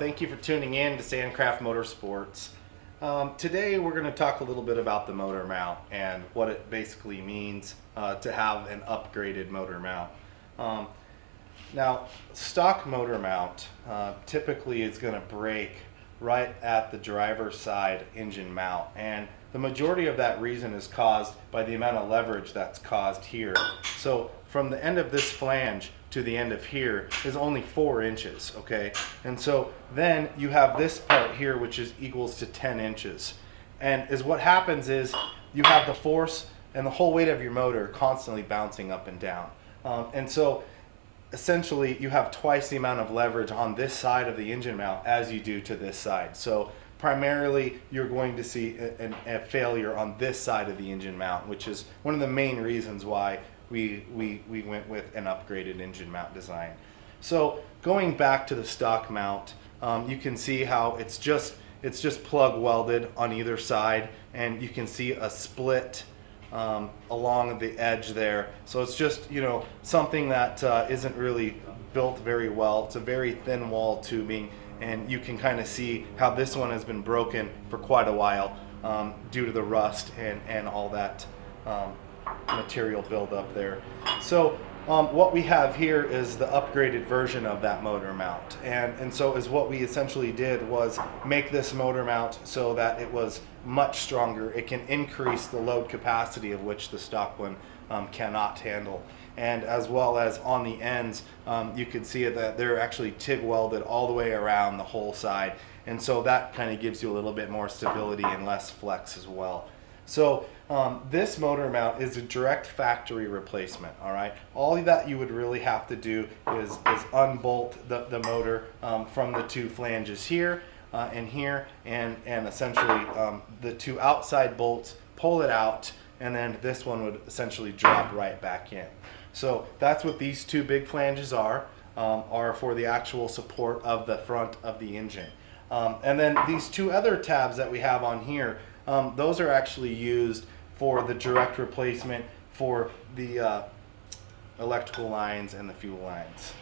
Thank you for tuning in to Sandcraft Motorsports. Today we're going to talk a little bit about the motor mount and what it basically means to have an upgraded motor mount. Now, stock motor mount typically is going to break right at the driver's side engine mount, and the majority of that reason is caused by the amount of leverage that's caused here. So from the end of this flange to the end of here is only 4 inches, okay? And so then you have this part here which is equals to 10 inches. And what happens is you have the force and the whole weight of your motor constantly bouncing up and down. And so essentially you have twice the amount of leverage on this side of the engine mount as you do to this side. So primarily you're going to see a failure on this side of the engine mount, which is one of the main reasons why we went with an upgraded engine mount design. So going back to the stock mount, you can see how it's just plug welded on either side, and you can see a split along the edge there. So it's just, you know, something that isn't really built very well. It's a very thin wall tubing, and you can kind of see how this one has been broken for quite a while due to the rust and all that material buildup there. So what we have here is the upgraded version of that motor mount, and so is what we essentially did was make this motor mount so that it was much stronger. It can increase the load capacity of which the stock one cannot handle, and as well as on the ends you can see that they're actually TIG welded all the way around the whole side, and so that kind of gives you a little bit more stability and less flex as well. So this motor mount is a direct factory replacement, all right? All that you would really have to do is unbolt the motor from the 2 flanges here and here, and essentially the 2 outside bolts, pull it out, and then this one would essentially drop right back in. So that's what these 2 big flanges are for the actual support of the front of the engine. And then these 2 other tabs that we have on here, those are actually used for the direct replacement for the electrical lines and the fuel lines.